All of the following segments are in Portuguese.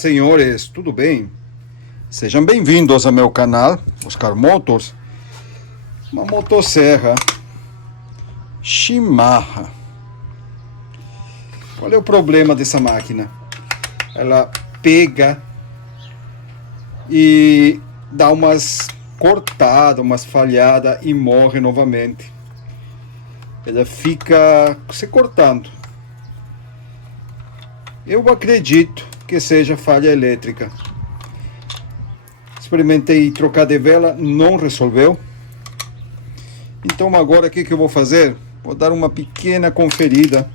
senhores, tudo bem? Sejam bem-vindos ao meu canal, Oscar Motors. Uma motosserra Shimano. Qual é o problema dessa máquina? Ela pega e dá umas cortadas, umas falhadas e morre novamente. Ela fica se cortando. Eu acredito que seja falha elétrica. Experimentei trocar de vela, não resolveu. Então agora o que eu vou fazer? Vou dar uma pequena conferida.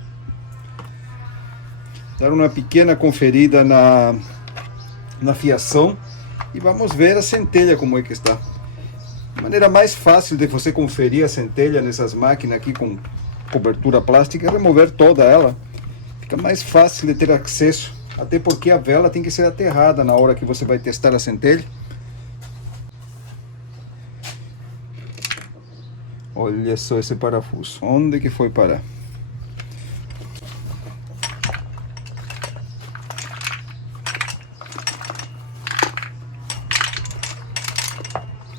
Na fiação e vamos ver a centelha como é que está. A maneira mais fácil de você conferir a centelha nessas máquinas aqui com cobertura plástica é remover toda ela. Fica mais fácil de ter acesso, até porque a vela tem que ser aterrada na hora que você vai testar a centelha. Olha só esse parafuso, onde que foi parar?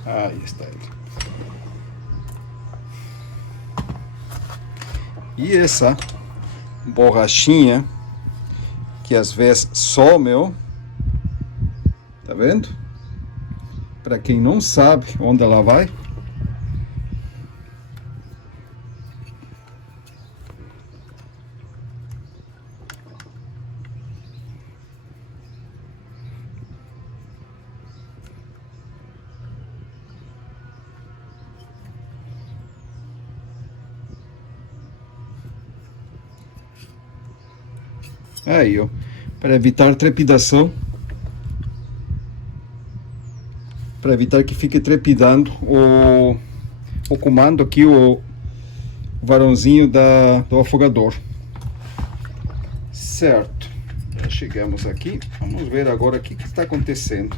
Aí está ele. E essa borrachinha que às vezes some, ó. Tá vendo? Para quem não sabe onde ela vai, aí, ó, para evitar trepidação, para evitar que fique trepidando o comando aqui, o varãozinho do afogador. Certo, já chegamos aqui, vamos ver agora o que está acontecendo.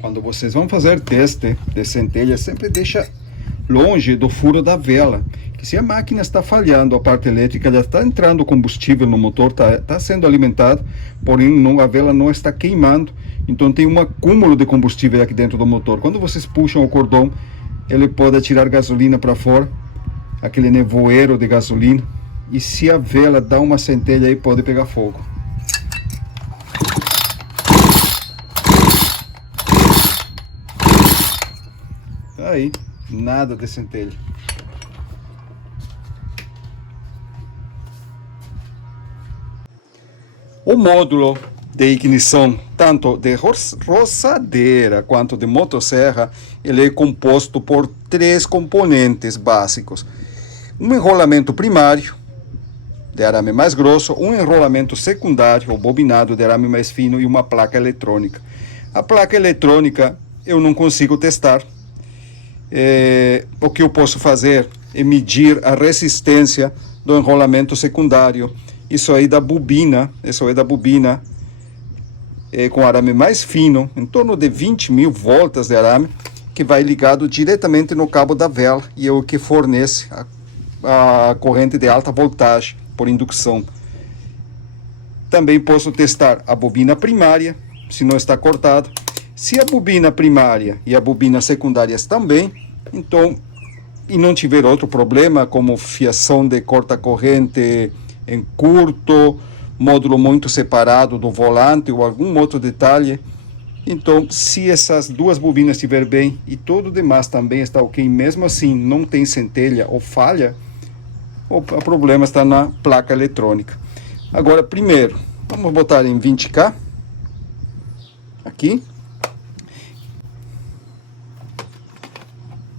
Quando vocês vão fazer teste de centelha, sempre deixa longe do furo da vela. Que se a máquina está falhando, a parte elétrica já está entrando combustível no motor, está sendo alimentado, porém a vela não está queimando, então tem um acúmulo de combustível aqui dentro do motor. Quando vocês puxam o cordão, ele pode tirar gasolina para fora, aquele nevoeiro de gasolina, e se a vela dá uma centelha aí, pode pegar fogo. Aí, nada de centelha. O módulo de ignição, tanto de roçadeira quanto de motosserra, ele é composto por 3 componentes básicos. Um enrolamento primário, de arame mais grosso, um enrolamento secundário, ou bobinado, de arame mais fino, e uma placa eletrônica. A placa eletrônica eu não consigo testar. O que eu posso fazer é medir a resistência do enrolamento secundário. Isso aí da bobina, com arame mais fino, em torno de 20.000 voltas de arame, que vai ligado diretamente no cabo da vela e é o que fornece a corrente de alta voltagem por indução. Também posso testar a bobina primária, se não está cortada. Se a bobina primária e a bobina secundárias também, então, e não tiver outro problema, como fiação de corta-corrente em curto, módulo muito separado do volante ou algum outro detalhe, então, se essas duas bobinas estiver bem e todo o demais também está ok, mesmo assim não tem centelha ou falha, o problema está na placa eletrônica. Agora, primeiro, vamos botar em 20K, aqui.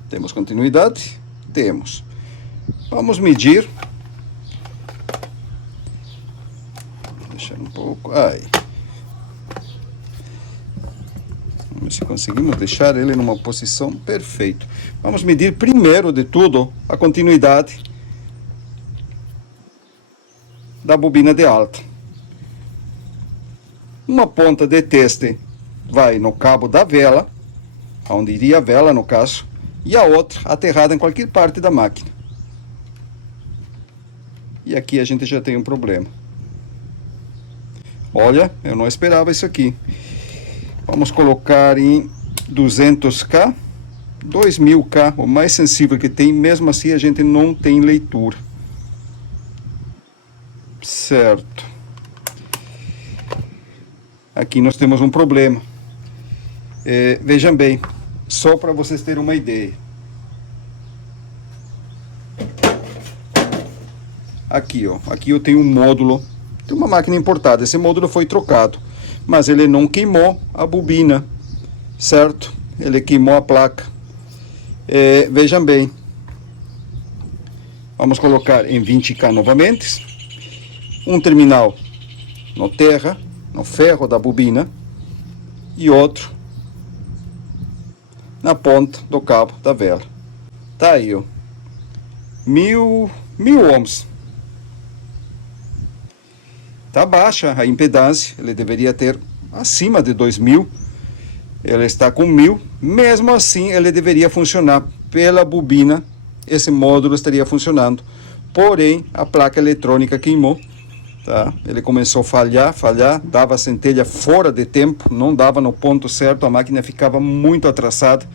Temos continuidade? Temos. Vamos medir. Vou deixar um pouco. Aí. Vamos ver se conseguimos deixar ele numa posição perfeita. Vamos medir primeiro de tudo a continuidade da bobina de alta. Uma ponta de teste vai no cabo da vela, onde iria a vela no caso, e a outra aterrada em qualquer parte da máquina. E aqui a gente já tem um problema. Olha, eu não esperava isso aqui. Vamos colocar em 200K, 2000K, o mais sensível que tem, mesmo assim a gente não tem leitura. Certo. Aqui nós temos um problema. Vejam bem, só para vocês terem uma ideia. Aqui, ó, aqui eu tenho um módulo de uma máquina importada. Esse módulo foi trocado, mas ele não queimou a bobina, certo? Ele queimou a placa. Vejam bem, vamos colocar em 20K novamente. Um terminal no terra, no ferro da bobina, e outro na ponta do cabo da vela. Tá aí, ó, 1000 ohms. Tá baixa a impedância, ele deveria ter acima de 2000. Ele está com 1000, mesmo assim ele deveria funcionar pela bobina, esse módulo estaria funcionando. Porém, a placa eletrônica queimou, tá? Ele começou a falhar, dava centelha fora de tempo, não dava no ponto certo, a máquina ficava muito atrasada.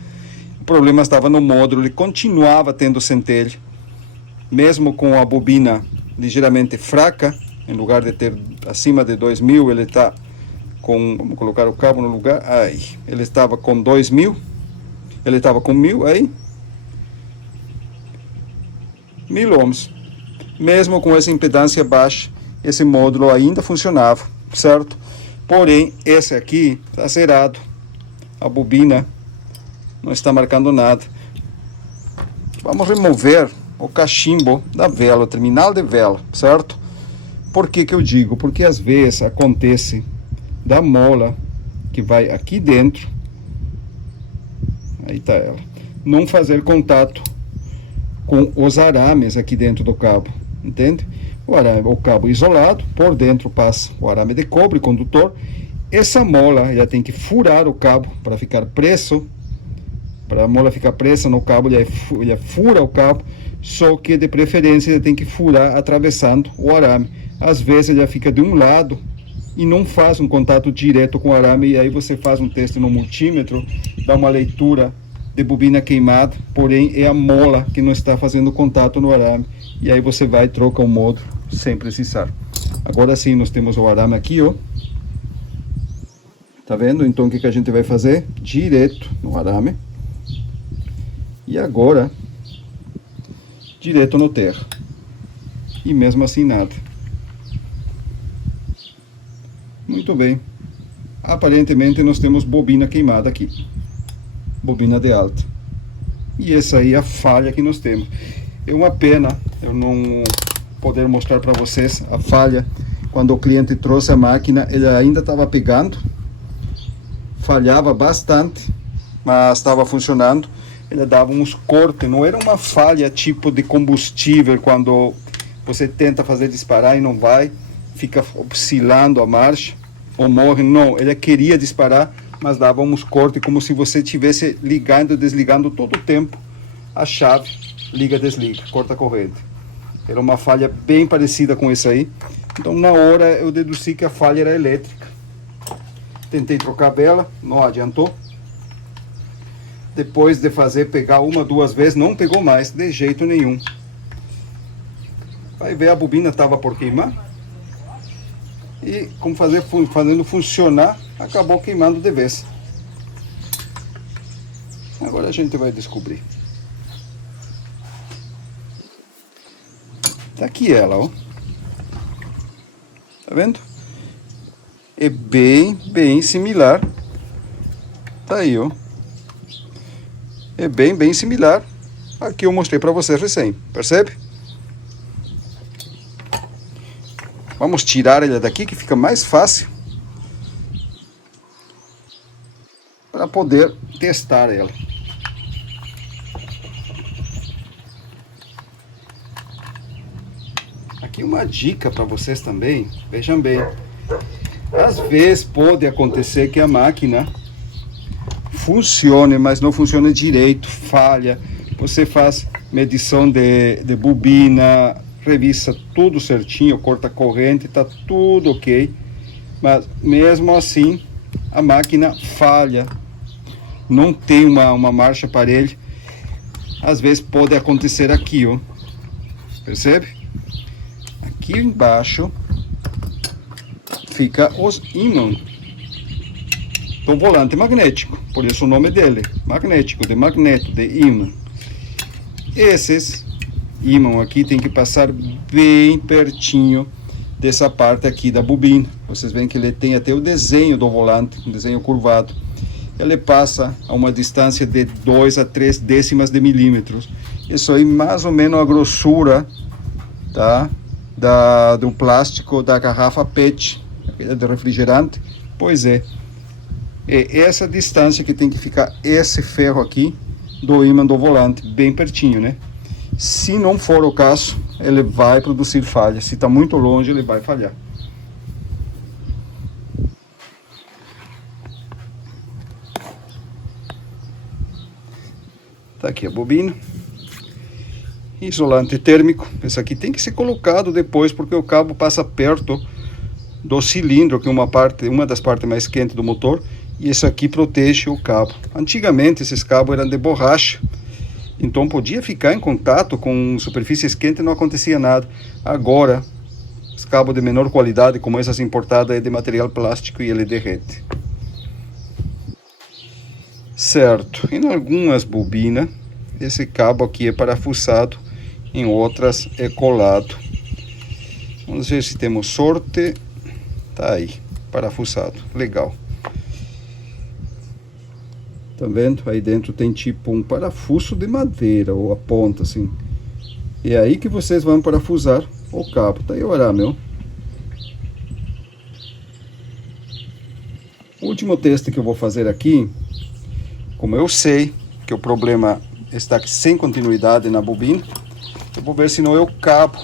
O problema estava no módulo, ele continuava tendo centelha, mesmo com a bobina ligeiramente fraca. Em lugar de ter acima de 2000, ele está com, vamos colocar o cabo no lugar, aí, ele estava com 2000, ele estava com 1000, aí, 1000 ohms. Mesmo com essa impedância baixa, esse módulo ainda funcionava, certo? Porém, esse aqui está zerado, a bobina não está marcando nada. Vamos remover o cachimbo da vela, o terminal de vela, certo? Por que que eu digo? Porque às vezes acontece da mola que vai aqui dentro, aí tá ela, não fazer contato com os arames aqui dentro do cabo, entende? O cabo isolado, por dentro passa o arame de cobre condutor. Essa mola já tem que furar o cabo para ficar preso, para a mola ficar presa no cabo, já fura o cabo, só que de preferência já tem que furar atravessando o arame. Às vezes ele já fica de um lado e não faz um contato direto com o arame, e aí você faz um teste no multímetro, dá uma leitura de bobina queimada, porém é a mola que não está fazendo contato no arame, e aí você vai e troca o módulo sem precisar. Agora sim, nós temos o arame aqui, ó. Tá vendo? Então o que que a gente vai fazer? Direto no arame. E agora, direto no terra. E mesmo assim nada. Muito bem. Aparentemente nós temos bobina queimada aqui. Bobina de alta. E essa aí é a falha que nós temos. É uma pena eu não poder mostrar para vocês a falha. Quando o cliente trouxe a máquina, ele ainda estava pegando. Falhava bastante, mas estava funcionando. Ele dava uns cortes, não era uma falha tipo de combustível, quando você tenta fazer disparar e não vai, fica oscilando a marcha ou morre. Não, ele queria disparar, mas dava uns cortes como se você estivesse ligando e desligando todo o tempo a chave, liga, desliga, corta a corrente. Era uma falha bem parecida com essa aí. Então na hora eu deduzi que a falha era elétrica. Tentei trocar a vela, não adiantou. Depois de pegar uma, duas vezes, não pegou mais, de jeito nenhum. Vai ver, a bobina estava por queimar. E como fazendo funcionar, acabou queimando de vez. Agora a gente vai descobrir. Tá aqui ela, ó. Tá vendo? É bem similar. Tá aí, ó. É bem similar a que eu mostrei para vocês recém, percebe? Vamos tirar ela daqui, que fica mais fácil para poder testar ela. Aqui uma dica para vocês também, vejam bem. Às vezes pode acontecer que a máquina funcione, mas não funciona direito, falha. Você faz medição de bobina, revisa tudo certinho, corta a corrente, tá tudo ok. Mas mesmo assim, a máquina falha, não tem uma marcha parelha. Às vezes pode acontecer aqui, ó. Percebe? Aqui embaixo fica os ímãs do volante magnético, por isso o nome dele, magnético, de magneto, de ímã. Esses ímãs aqui tem que passar bem pertinho dessa parte aqui da bobina. Vocês veem que ele tem até o desenho do volante, um desenho curvado. Ele passa a uma distância de 2 a 3 décimas de milímetros. Isso aí mais ou menos a grossura, tá, do plástico da garrafa PET, de refrigerante. Pois é essa distância que tem que ficar esse ferro aqui do ímã do volante, bem pertinho, né? Se não for o caso, ele vai produzir falha. Se está muito longe, ele vai falhar. Tá aqui a bobina. Isolante térmico. Esse aqui tem que ser colocado depois, porque o cabo passa perto do cilindro, que é uma das partes mais quentes do motor, e isso aqui protege o cabo. Antigamente esses cabos eram de borracha, então podia ficar em contato com superfícies quentes e não acontecia nada. Agora os cabos de menor qualidade, como essas importadas, é de material plástico e ele derrete. Certo, em algumas bobinas esse cabo aqui é parafusado, em outras é colado. Vamos ver se temos sorte. Tá aí, parafusado, legal. Tá vendo? Aí dentro tem tipo um parafuso de madeira, ou a ponta assim. E é aí que vocês vão parafusar o cabo. Tá aí o arame, ó. O último teste que eu vou fazer aqui, como eu sei que o problema está sem continuidade na bobina, eu vou ver se não é o cabo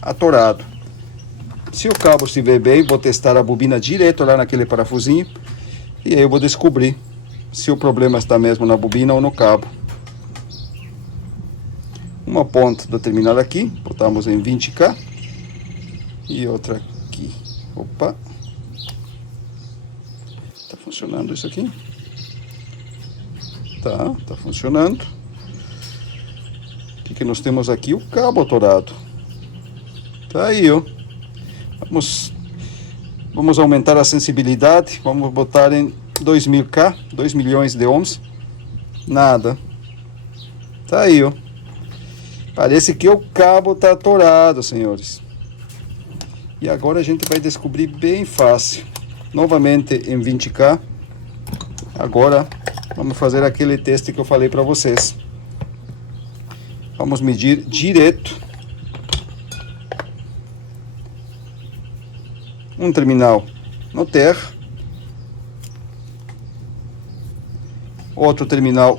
atorado. Se o cabo estiver bem, vou testar a bobina direto lá naquele parafusinho, e aí eu vou descobrir se o problema está mesmo na bobina ou no cabo. Uma ponta do terminal aqui, botamos em 20K, e outra aqui. Opa! Tá funcionando isso aqui? Tá funcionando. O que nós temos aqui? O cabo atorado. Tá aí, ó. Vamos aumentar a sensibilidade, vamos botar em 2000K, 2 milhões de ohms. Nada. Tá aí, ó. Parece que o cabo tá atorado, senhores. E agora a gente vai descobrir bem fácil. Novamente em 20K. Agora vamos fazer aquele teste que eu falei para vocês. Vamos medir direto. Um terminal no terra, outro terminal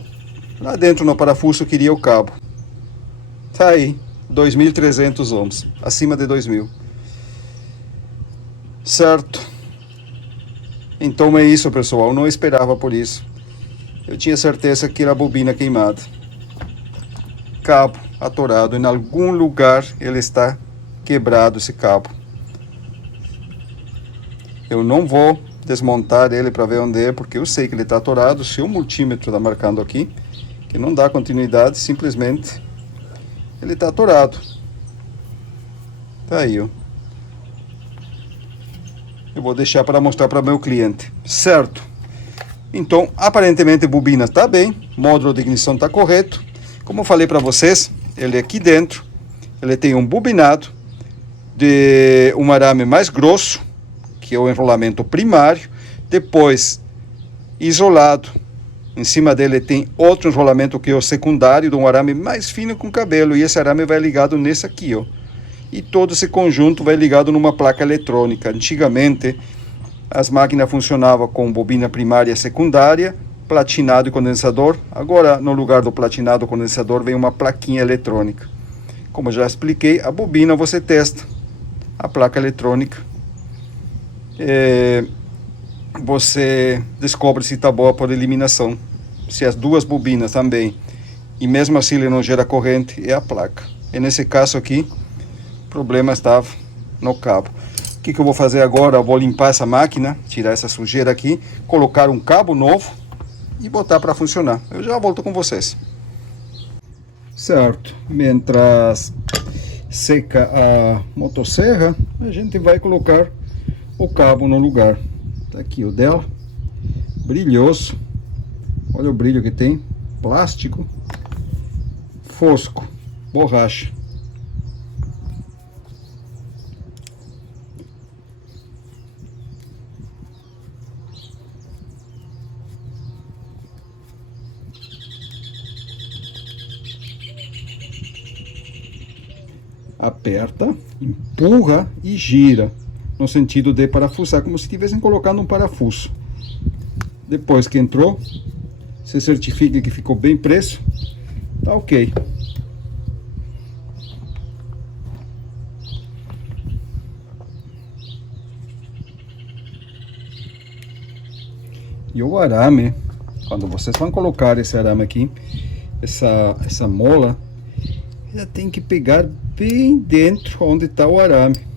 lá dentro no parafuso que iria o cabo. Tá aí, 2.300 ohms, acima de 2.000. Certo? Então é isso, pessoal, eu não esperava por isso. Eu tinha certeza que era a bobina queimada. Cabo atorado, em algum lugar ele está quebrado, esse cabo. Eu não vou desmontar ele para ver onde é, porque eu sei que ele está atorado. Se o multímetro está marcando aqui que não dá continuidade, simplesmente ele está atorado. Tá aí, ó. Eu vou deixar para mostrar para meu cliente, certo? Então, aparentemente a bobina está bem, módulo de ignição está correto. Como eu falei para vocês, ele aqui dentro, ele tem um bobinado de um arame mais grosso, que é o enrolamento primário, depois isolado, em cima dele tem outro enrolamento que é o secundário, de um arame mais fino com cabelo, e esse arame vai ligado nesse aqui, ó. E todo esse conjunto vai ligado numa placa eletrônica. Antigamente as máquinas funcionavam com bobina primária e secundária, platinado e condensador. Agora no lugar do platinado e condensador vem uma plaquinha eletrônica. Como já expliquei, a bobina você testa, a placa eletrônica você descobre se está boa por eliminação. Se as duas bobinas também, e mesmo assim ele não gera corrente, é a placa. E nesse caso aqui, o problema estava no cabo. O que eu vou fazer agora? Eu vou limpar essa máquina, tirar essa sujeira aqui, colocar um cabo novo e botar para funcionar. Eu já volto com vocês. Certo, mientras seca a motosserra, a gente vai colocar o cabo no lugar. Tá aqui o dela, brilhoso, olha o brilho que tem, plástico, fosco, borracha. Aperta, empurra e gira, no sentido de parafusar, como se estivessem colocando um parafuso. Depois que entrou, você certifica que ficou bem preso, tá ok. E o arame, quando vocês vão colocar esse arame aqui, essa mola, já tem que pegar bem dentro onde está o arame.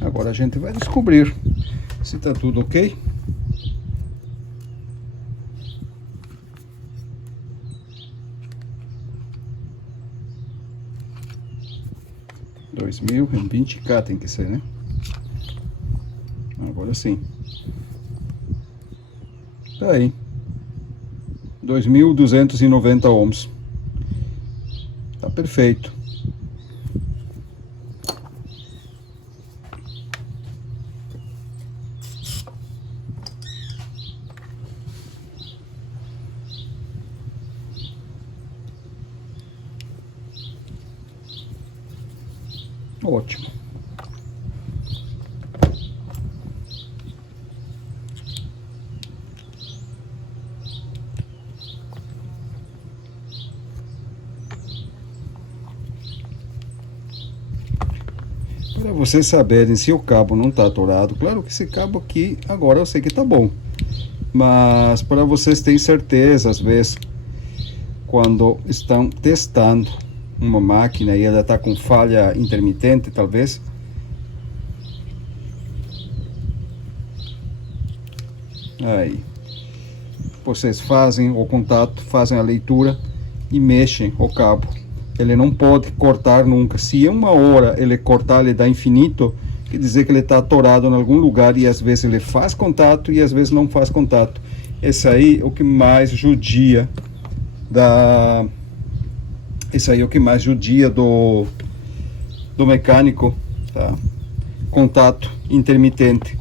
Agora a gente vai descobrir se está tudo ok. em 20K tem que ser, né? Agora sim. Tá aí. 2290 ohms. Tá perfeito. Ótimo. Para vocês saberem se o cabo não está atorado, claro que esse cabo aqui agora eu sei que está bom, mas para vocês terem certeza, às vezes quando estão testando uma máquina e ela está com falha intermitente, talvez, aí vocês fazem o contato, fazem a leitura e mexem o cabo. Ele não pode cortar nunca. Se em uma hora ele cortar, ele dá infinito, quer dizer que ele está atorado em algum lugar, e às vezes ele faz contato e às vezes não faz contato. Esse aí é o que mais judia do mecânico, tá? Contato intermitente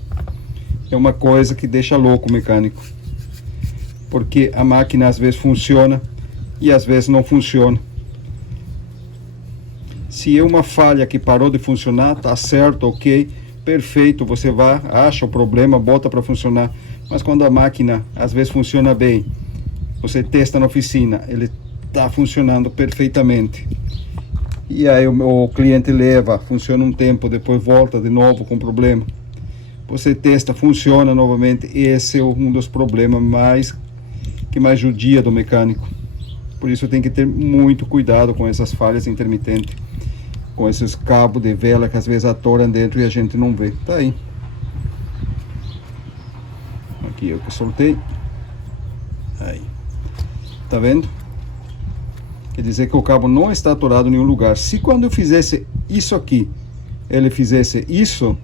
é uma coisa que deixa louco o mecânico, porque a máquina às vezes funciona e às vezes não funciona. Se é uma falha que parou de funcionar, tá certo, ok, perfeito, você vai, acha o problema, bota para funcionar. Mas quando a máquina às vezes funciona bem, você testa na oficina, ele tá funcionando perfeitamente, e aí o cliente leva, funciona um tempo, depois volta de novo com problema, você testa, funciona novamente. Esse é um dos problemas que mais judia do mecânico. Por isso tem que ter muito cuidado com essas falhas intermitentes, com esses cabos de vela que às vezes atoram dentro e a gente não vê. Tá aí. Aqui eu que soltei. Aí. Tá vendo? Quer dizer que o cabo não está atorado em nenhum lugar. Se quando eu fizesse isso aqui, ele fizesse isso,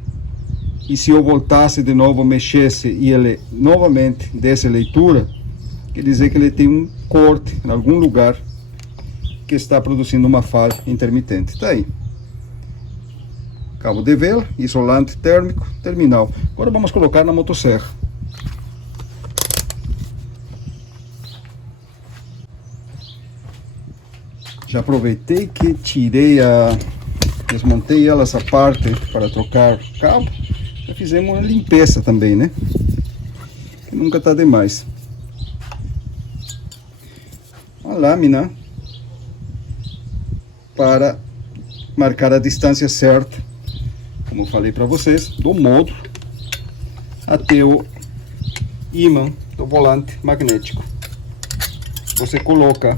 e se eu voltasse de novo, mexesse e ele novamente desse leitura, quer dizer que ele tem um corte em algum lugar que está produzindo uma falha intermitente. Tá aí. cabo de vela, isolante térmico, terminal. Agora vamos colocar na motosserra. Já aproveitei que desmontei essa parte para trocar cabo. Já fizemos uma limpeza também, né? Que nunca tá demais. Uma lâmina para marcar a distância certa, como eu falei para vocês, do módulo até o ímã do volante magnético. Você coloca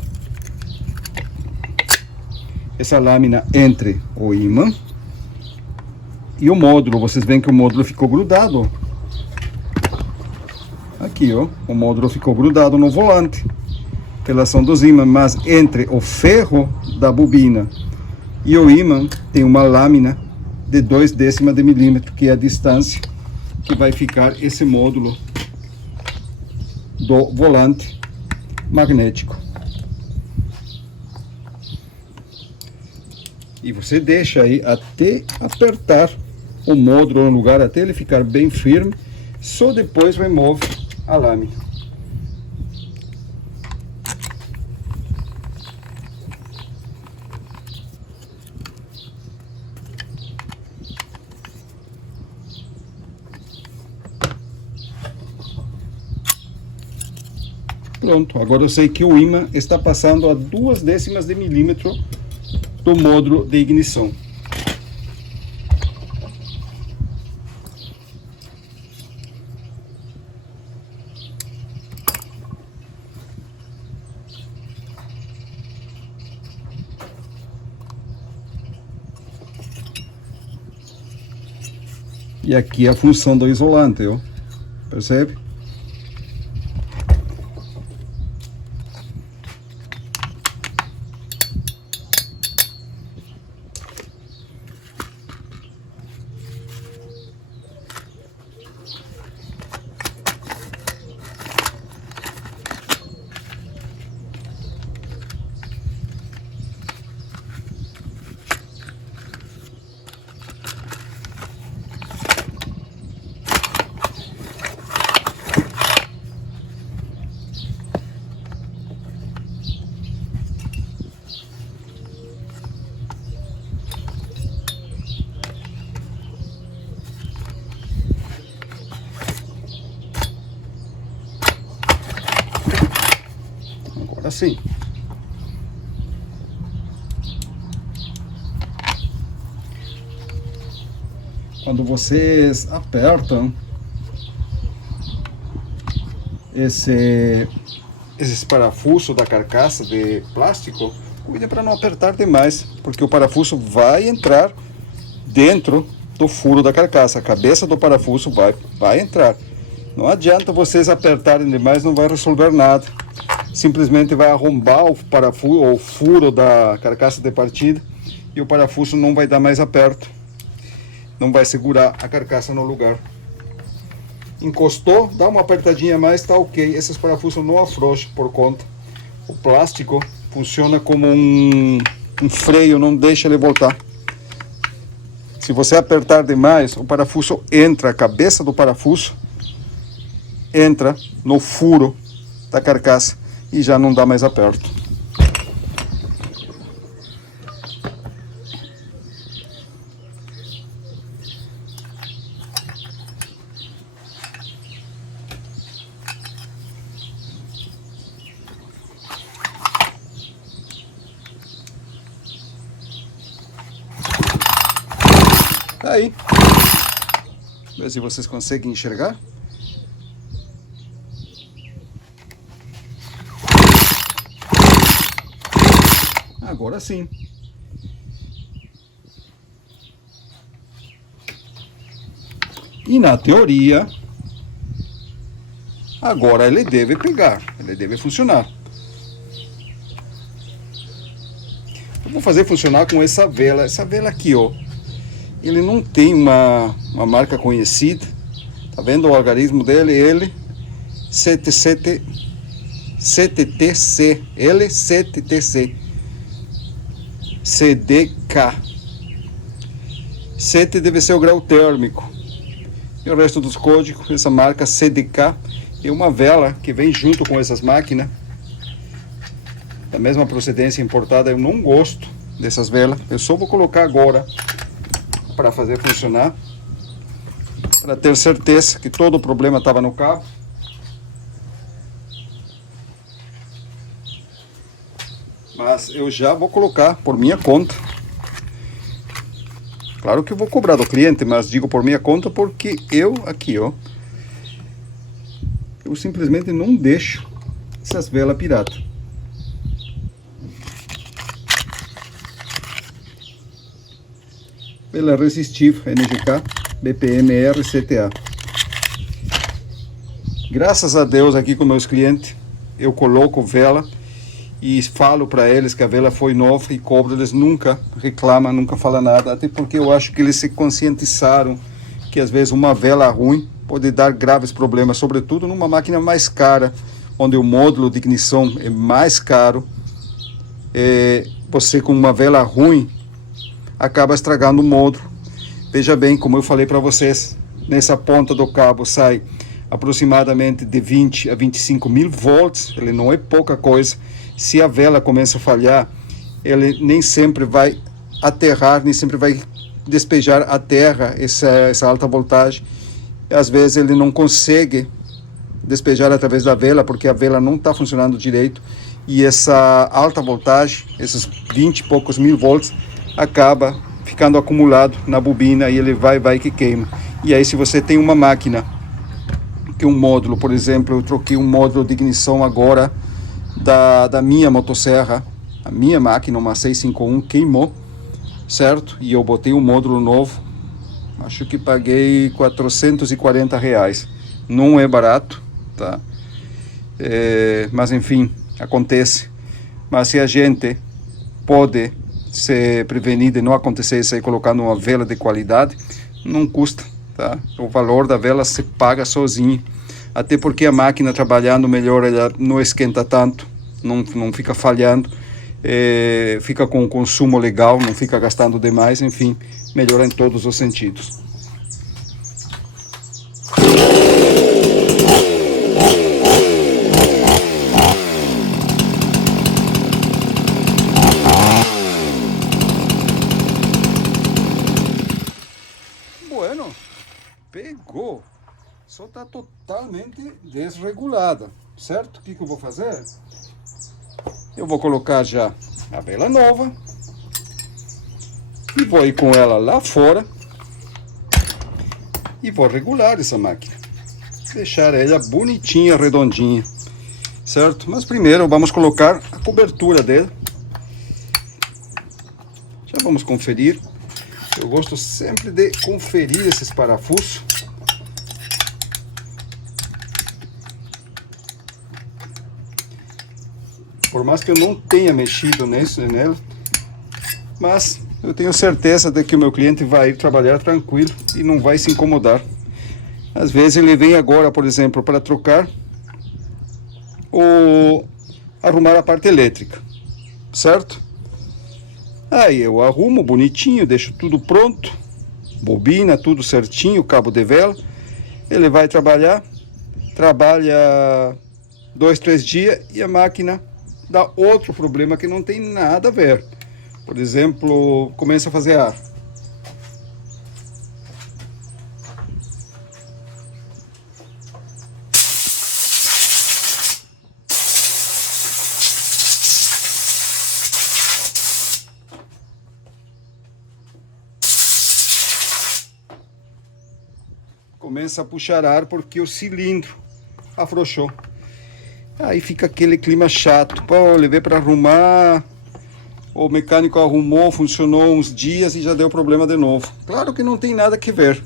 essa lâmina entre o ímã e o módulo. Vocês veem que o módulo ficou grudado. Aqui, ó, o módulo ficou grudado no volante pela ação dos ímãs, mas entre o ferro da bobina e o ímã tem uma lâmina de 0,2 de milímetro, que é a distância que vai ficar esse módulo do volante magnético. E você deixa aí até apertar o módulo no lugar, até ele ficar bem firme. Só depois remove a lâmina. Pronto, agora eu sei que o ímã está passando a 0,2 de milímetro do módulo de ignição. E aqui é a função do isolante, ó. Percebe? Assim. Quando vocês apertam esses parafusos da carcaça de plástico, cuide para não apertar demais, porque o parafuso vai entrar dentro do furo da carcaça. A cabeça do parafuso vai entrar. Não adianta vocês apertarem demais, não vai resolver nada. Simplesmente vai arrombar o parafuso ou o furo da carcaça de partida e o parafuso não vai dar mais aperto, não vai segurar a carcaça no lugar. Encostou, dá uma apertadinha a mais, tá ok. Esses parafusos não afrouxam por conta. O plástico funciona como um freio, não deixa ele voltar. Se você apertar demais, o parafuso entra, a cabeça do parafuso entra no furo da carcaça e já não dá mais aperto. Aí, ver se vocês conseguem enxergar. Agora sim. E na teoria, agora ele deve pegar, ele deve funcionar. Eu vou fazer funcionar com essa vela aqui, ó. Ele não tem uma marca conhecida. Tá vendo o algarismo dele? L7TC. L7TC. CDK. 7 deve ser o grau térmico. E o resto dos códigos, essa marca CDK, é uma vela que vem junto com essas máquinas, da mesma procedência importada. Eu não gosto dessas velas, eu só vou colocar agora para fazer funcionar, para ter certeza que todo o problema estava no cabo. Mas eu já vou colocar por minha conta. Claro que eu vou cobrar do cliente, mas digo por minha conta porque eu aqui, ó, eu simplesmente não deixo essas velas pirata. Vela resistível NGK BPM RCTA. Graças a Deus aqui com meus clientes eu coloco vela e falo para eles que a vela foi nova e cobro. Eles nunca reclamam, nunca falam nada, até porque eu acho que eles se conscientizaram que às vezes uma vela ruim pode dar graves problemas, sobretudo numa máquina mais cara, onde o módulo de ignição é mais caro. Você com uma vela ruim acaba estragando o módulo. Veja bem, como eu falei para vocês, nessa ponta do cabo sai aproximadamente de 20 a 25 mil volts, ele não é pouca coisa. Se a vela começa a falhar, ele nem sempre vai aterrar, nem sempre vai despejar a terra essa alta voltagem. Às vezes ele não consegue despejar através da vela, porque a vela não está funcionando direito, e essa alta voltagem, esses 20 e poucos mil volts, acaba ficando acumulado na bobina e ele vai que queima. E aí, se você tem uma máquina, que um módulo, por exemplo, eu troquei um módulo de ignição agora da minha motosserra, a minha máquina, uma 651, queimou, certo? E eu botei um módulo novo, acho que paguei R$440, não é barato, tá? Mas enfim, acontece. Mas se a gente pode se prevenir de não acontecer isso aí, colocando uma vela de qualidade, não custa, tá? O valor da vela se paga sozinho. Até porque a máquina trabalhando melhor, ela não esquenta tanto, não fica falhando, fica com um consumo legal, não fica gastando demais, enfim, melhora em todos os sentidos. Bueno, pegou. Só está totalmente desregulada, certo? O que eu vou fazer? Eu vou colocar já a vela nova e vou ir com ela lá fora e vou regular essa máquina, deixar ela bonitinha, redondinha, certo? Mas primeiro vamos colocar a cobertura dela. Já vamos conferir. Eu gosto sempre de conferir esses parafusos. Por mais que eu não tenha mexido nela, mas eu tenho certeza de que o meu cliente vai ir trabalhar tranquilo e não vai se incomodar. Às vezes ele vem agora, por exemplo, para trocar ou arrumar a parte elétrica, certo? Aí eu arrumo bonitinho, deixo tudo pronto, bobina, tudo certinho, cabo de vela. Ele vai trabalha 2, 3 dias e a máquina dá outro problema que não tem nada a ver. Por exemplo, começa a fazer ar. Começa a puxar ar porque o cilindro afrouxou. Aí fica aquele clima chato. Pô, eu levei para arrumar, o mecânico arrumou, funcionou uns dias e já deu problema de novo. Claro que não tem nada que ver,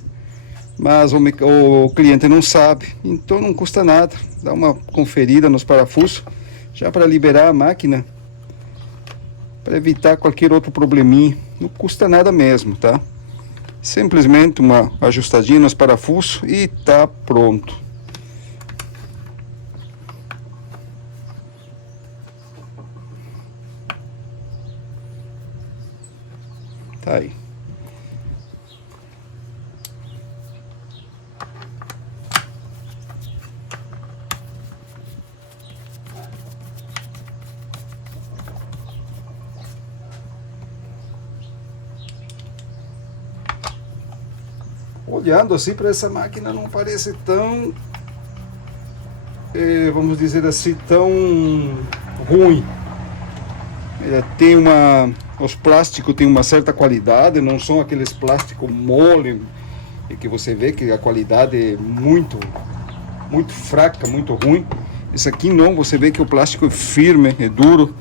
mas o cliente não sabe, então não custa nada. Dá uma conferida nos parafusos, já para liberar a máquina, para evitar qualquer outro probleminha. Não custa nada mesmo, tá? Simplesmente uma ajustadinha nos parafusos e tá pronto. Tá aí. Olhando assim para essa máquina não parece tão, vamos dizer assim, tão ruim. Tem os plásticos têm uma certa qualidade, não são aqueles plásticos mole que você vê que a qualidade é muito fraca, muito ruim. Esse aqui não, você vê que o plástico é firme, é duro.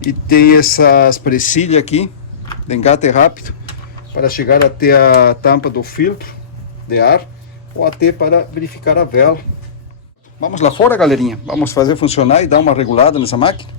E tem essas presilhas aqui, de engate rápido, para chegar até a tampa do filtro de ar, ou até para verificar a vela. Vamos lá fora, galerinha. Vamos fazer funcionar e dar uma regulada nessa máquina.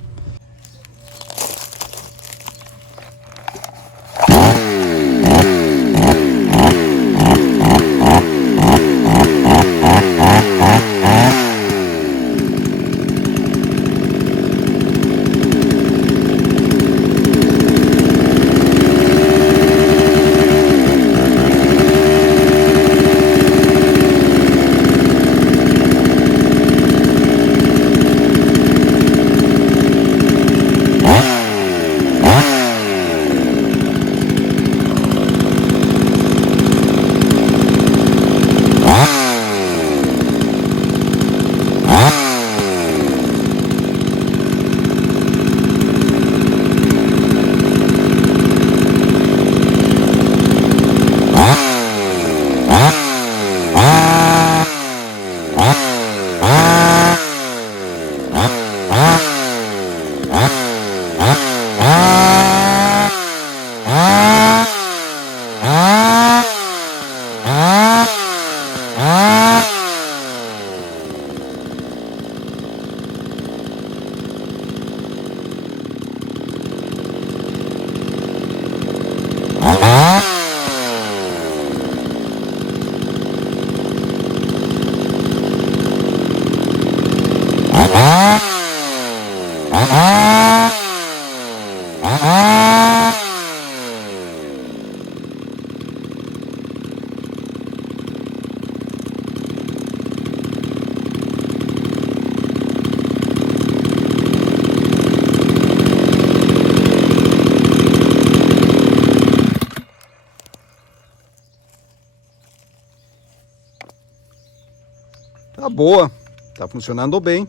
Tá boa, tá funcionando bem.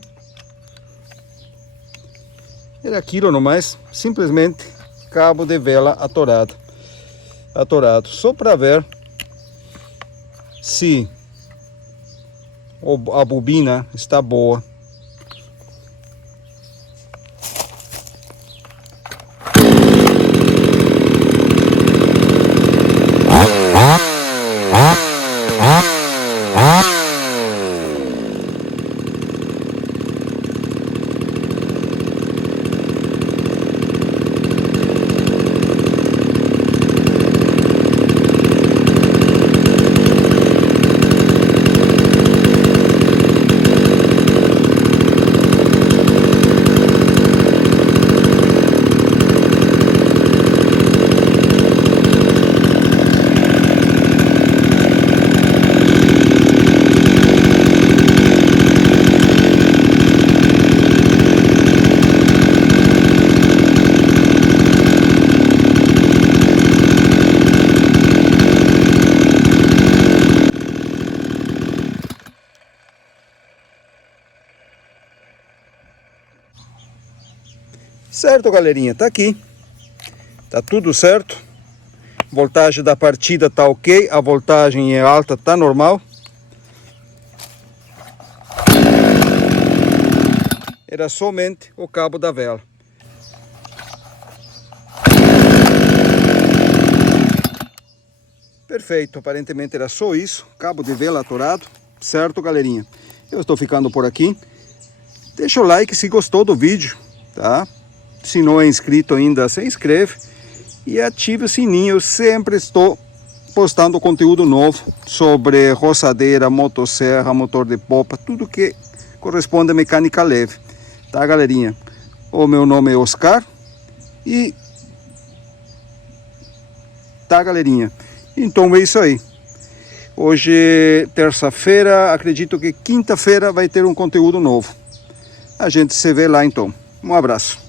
Era aquilo nomás, simplesmente cabo de vela atorado. Só para ver se a bobina está boa. Certo, galerinha, tá aqui. Tá tudo certo. Voltagem da partida tá ok. A voltagem é alta, tá normal. Era somente o cabo da vela. Perfeito, aparentemente era só isso. Cabo de vela atorado. Certo, galerinha? Eu estou ficando por aqui. Deixa o like se gostou do vídeo, tá? Se não é inscrito ainda, se inscreve e ative o sininho. Eu sempre estou postando conteúdo novo sobre roçadeira, motosserra, motor de popa, tudo que corresponde à mecânica leve. Tá, galerinha? O meu nome é Oscar e... Tá, galerinha? Então é isso aí. Hoje, terça-feira, acredito que quinta-feira vai ter um conteúdo novo. A gente se vê lá então. Um abraço.